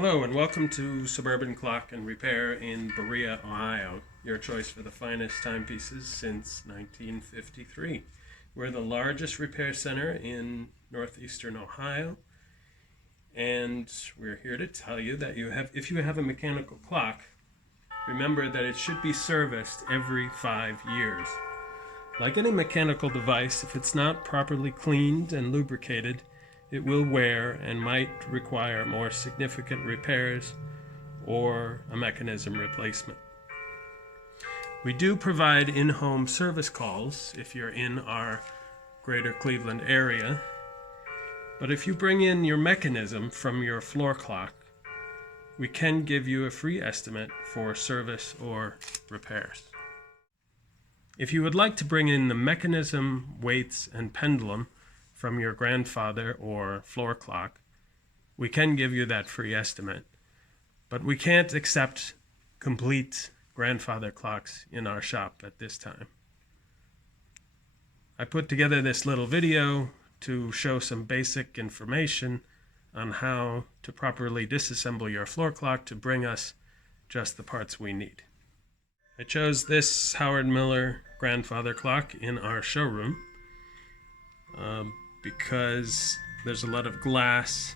Hello and welcome to Suburban Clock and Repair in Berea, Ohio. Your choice for the finest timepieces since 1953. We're the largest repair center in northeastern Ohio, and we're here to tell you that if you have a mechanical clock, remember that it should be serviced every 5 years. Like any mechanical device, if it's not properly cleaned and lubricated, it will wear and might require more significant repairs or a mechanism replacement. We do provide in-home service calls if you're in our greater Cleveland area, but if you bring in your mechanism from your floor clock, we can give you a free estimate for service or repairs. If you would like to bring in the mechanism, weights, and pendulum from your grandfather or floor clock, we can give you that free estimate, but we can't accept complete grandfather clocks in our shop at this time. I put together this little video to show some basic information on how to properly disassemble your floor clock to bring us just the parts we need. I chose this Howard Miller grandfather clock in our showroom because there's a lot of glass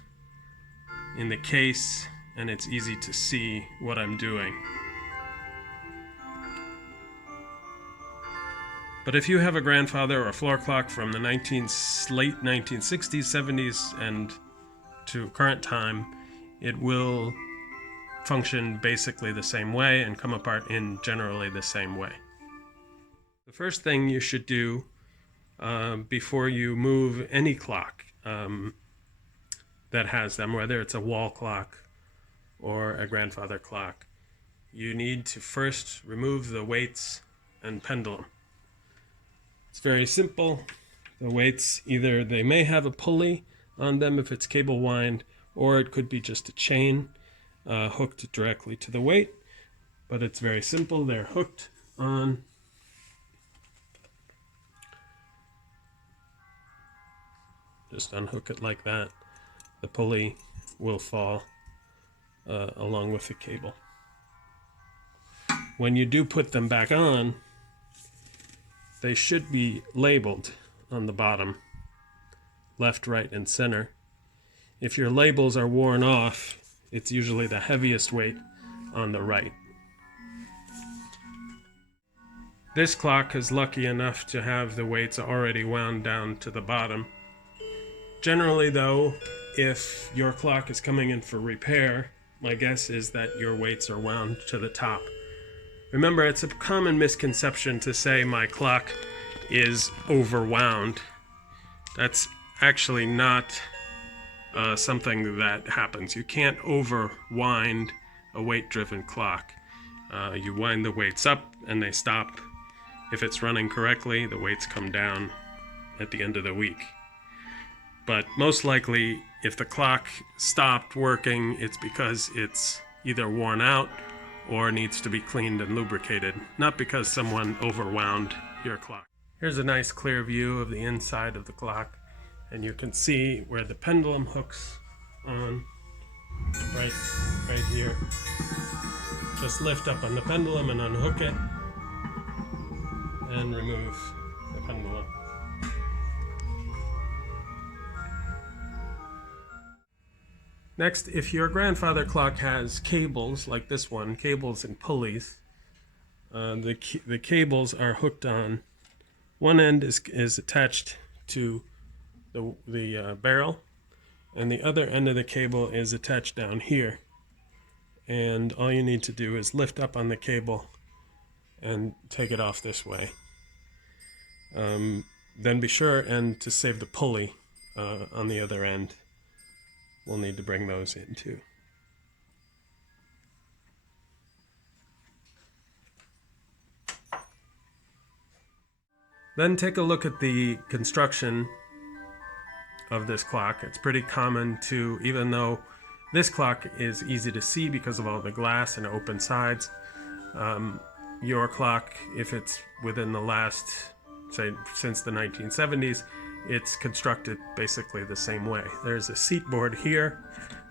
in the case and it's easy to see what I'm doing. But if you have a grandfather or a floor clock from the late 1960s, 70s, and to current time, it will function basically the same way and come apart in generally the same way. The first thing you should do before you move any clock that has them, whether it's a wall clock or a grandfather clock, you need to first remove the weights and pendulum. It's very simple. The weights, either they may have a pulley on them if it's cable wind, or it could be just a chain hooked directly to the weight, but it's very simple. They're hooked on. Just unhook it like that. The pulley will fall along with the cable. When you do put them back on, they should be labeled on the bottom, left, right, and center. If your labels are worn off, it's usually the heaviest weight on the right. This clock is lucky enough to have the weights already wound down to the bottom. Generally though, if your clock is coming in for repair, my guess is that your weights are wound to the top. Remember, it's a common misconception to say my clock is overwound. That's actually not something that happens. You can't overwind a weight-driven clock. You wind the weights up and they stop. If it's running correctly, the weights come down at the end of the week. But most likely, if the clock stopped working, it's because it's either worn out or needs to be cleaned and lubricated, not because someone overwound your clock. Here's a nice clear view of the inside of the clock, and you can see where the pendulum hooks on, right here. Just lift up on the pendulum and unhook it, and remove the pendulum. Next, if your grandfather clock has cables like this one, cables and pulleys, the cables are hooked on. One end is attached to the barrel, and the other end of the cable is attached down here. And all you need to do is lift up on the cable and take it off this way. Then be sure and to save the pulley on the other end. We'll need to bring those in too. Then take a look at the construction of this clock. It's pretty common to, even though this clock is easy to see because of all the glass and open sides, your clock, if it's within the last, say, since the 1970s, it's constructed basically the same way. There's a seat board here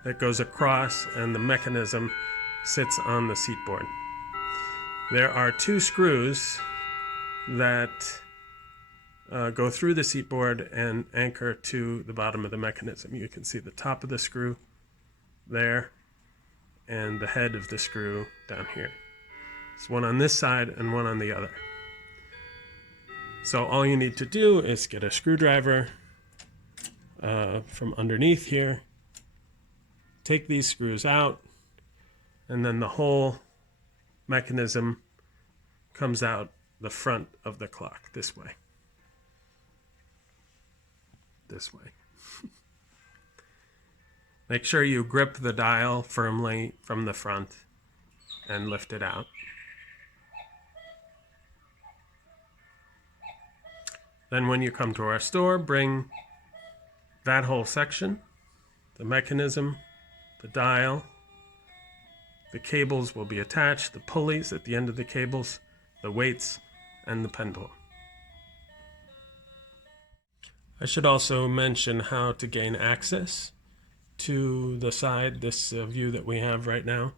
that goes across, and the mechanism sits on the seat board. There are 2 screws that go through the seat board and anchor to the bottom of the mechanism. You can see the top of the screw there and the head of the screw down here. There's one on this side and one on the other. So all you need to do is get a screwdriver from underneath here, take these screws out, and then the whole mechanism comes out the front of the clock this way. This way. Make sure you grip the dial firmly from the front and lift it out. Then when you come to our store, bring that whole section, the mechanism, the dial, the cables will be attached, the pulleys at the end of the cables, the weights, and the pendulum. I should also mention how to gain access to the side, this view that we have right now.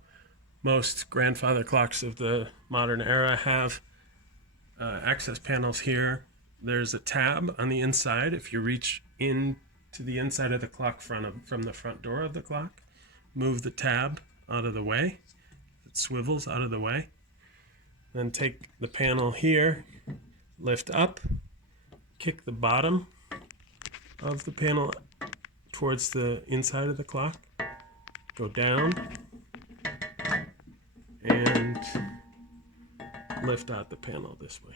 Most grandfather clocks of the modern era have access panels here. There's a tab on the inside. If you reach in to the inside of the clock from the front door of the clock, move the tab out of the way. It swivels out of the way. Then take the panel here, lift up, kick the bottom of the panel towards the inside of the clock, go down, and lift out the panel this way.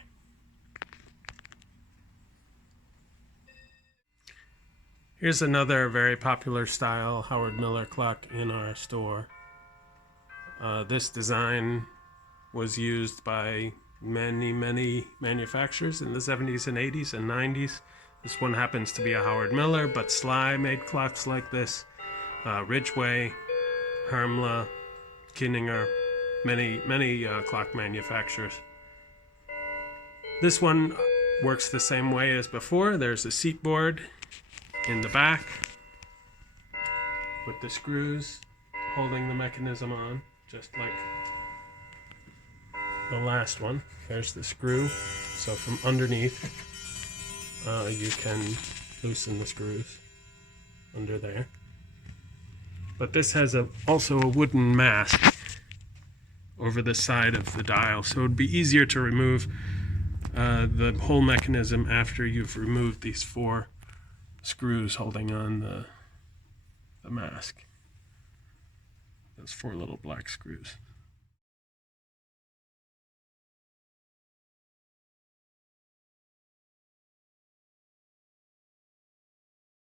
Here's another very popular style Howard Miller clock in our store. This design was used by many manufacturers in the 70s and 80s and 90s. This one happens to be a Howard Miller, but Sly made clocks like this. Ridgway, Hermla, Kinninger, many clock manufacturers. This one works the same way as before. There's a seat board in the back with the screws holding the mechanism on, just like the last one. There's the screw. So from underneath, you can loosen the screws under there. But this has also a wooden mask over the side of the dial, so it would be easier to remove the whole mechanism after you've removed these 4 screws holding on the mask. Those 4 little black screws.